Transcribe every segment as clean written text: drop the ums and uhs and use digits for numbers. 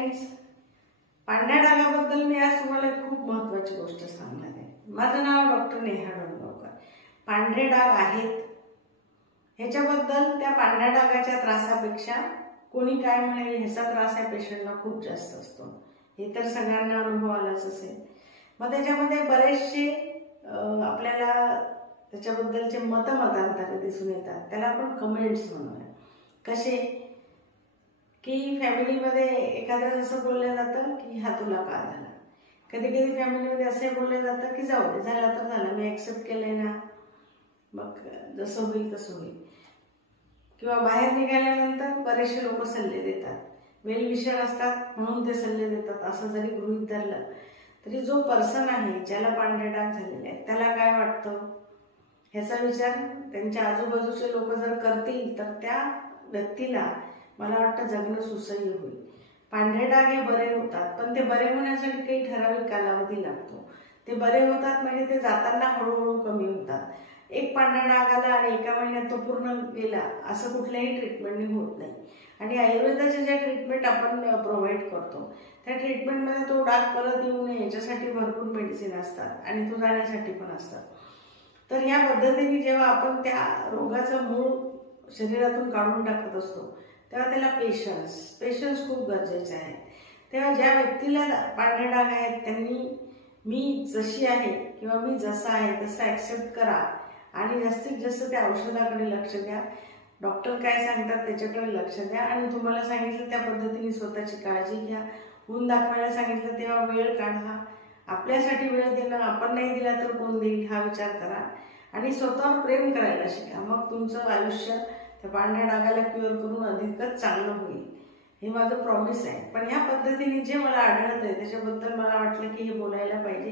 Friends, पांढऱ्या डागाबद्दल मी आज तुम्हाला खूप महत्त्वाची गोष्ट सांगणार आहे। माझं नाव डॉक्टर नेहा डोंगरकर। पांढरे डाग आहेत ह्याच्याबद्दल त्या पांढऱ्या डागाच्या त्रासापेक्षा कोणी काय म्हणेल ह्याचा त्रास या पेशंटला खूप जास्त असतो, हे तर सगळ्यांना अनुभव आलाच असेल। मग त्याच्यामध्ये बरेचसे आपल्याला त्याच्याबद्दलचे मतमतांतर दिसून येतात, त्याला आपण कमेंट्स म्हणूया। कसे की फॅमिलीमध्ये एखाद्याच असं बोललं जातं की हा तुला का झाला, कधी कधी फॅमिलीमध्ये असे बोललं जातं की जाऊ दे, झाला तर झाला, मी ॲक्सेप्ट केलंय ना, मग जसं होईल तसं होईल। किंवा बाहेर निघाल्यानंतर बरेचसे लोक सल्ले देतात, वेलविशर असतात म्हणून ते सल्ले देतात, असं जरी गृहीत धरलं तरी जो पर्सन आहे ज्याला पांढरे डाग झालेले आहेत त्याला काय वाटतं ह्याचा विचार त्यांच्या आजूबाजूचे लोक जर करतील तर त्या व्यक्तीला मला वाटतं जगणं सुसह्य होईल। पांढरे डाग हे बरे होतात, पण ते बरे होण्यासाठी काही ठराविक कालावधी लागतो। ते बरे होतात म्हणजे ते जाताना हळूहळू कमी होतात। एक पांढरा डाग आला आणि एका महिन्यात तो पूर्ण गेला असं कुठल्याही ट्रीटमेंटने होत नाही। आणि आयुर्वेदाच्या ज्या ट्रीटमेंट आपण प्रोव्हाइड करतो त्या ट्रीटमेंटमध्ये तो डाग परत येऊ नये याच्यासाठी भरपूर मेडिसिन असतात आणि तो जाण्यासाठी पण असतात। तर या पद्धतीने जेव्हा आपण त्या रोगाचं मूळ शरीरातून काढून टाकत असतो तेव्हा त्याला पेशन्स खूप गरजेचे आहे। तेव्हा ज्या व्यक्तीला पांढरे डाग आहेत त्यांनी मी जशी आहे किंवा मी जसा आहे तसं ॲक्सेप्ट करा आणि जास्तीत जास्त त्या औषधाकडे लक्ष द्या। डॉक्टर काय सांगतात त्याच्याकडे लक्ष द्या आणि तुम्हाला सांगितलं त्या पद्धतीने स्वतःची काळजी घ्या। ऊन दाखवायला सांगितलं तेव्हा वेळ काढा, आपल्यासाठी वेळ देणं, आपण नाही दिला तर कोण देईल हा विचार करा आणि स्वतःवर प्रेम करायला शिका। मग तुमचं आयुष्य त्या पांढऱ्या डागाला क्युअर करून अधिकच चांगलं होईल, हे माझं प्रॉमिस आहे। पण ह्या पद्धतीने जे मला आढळत आहे त्याच्याबद्दल मला वाटलं की हे बोलायला पाहिजे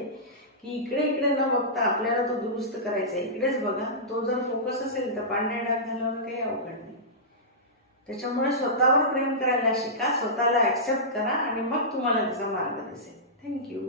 की इकडे न बघता आपल्याला तो दुरुस्त करायचा आहे, इकडेच बघा। तो जर फोकस असेल तर पांढरे डाग घालवणं काही अवघड नाही। त्याच्यामुळे स्वतःवर प्रेम करायला शिका, स्वतःला ॲक्सेप्ट करा आणि मग तुम्हाला त्याचा मार्ग दिसेल। थँक्यू।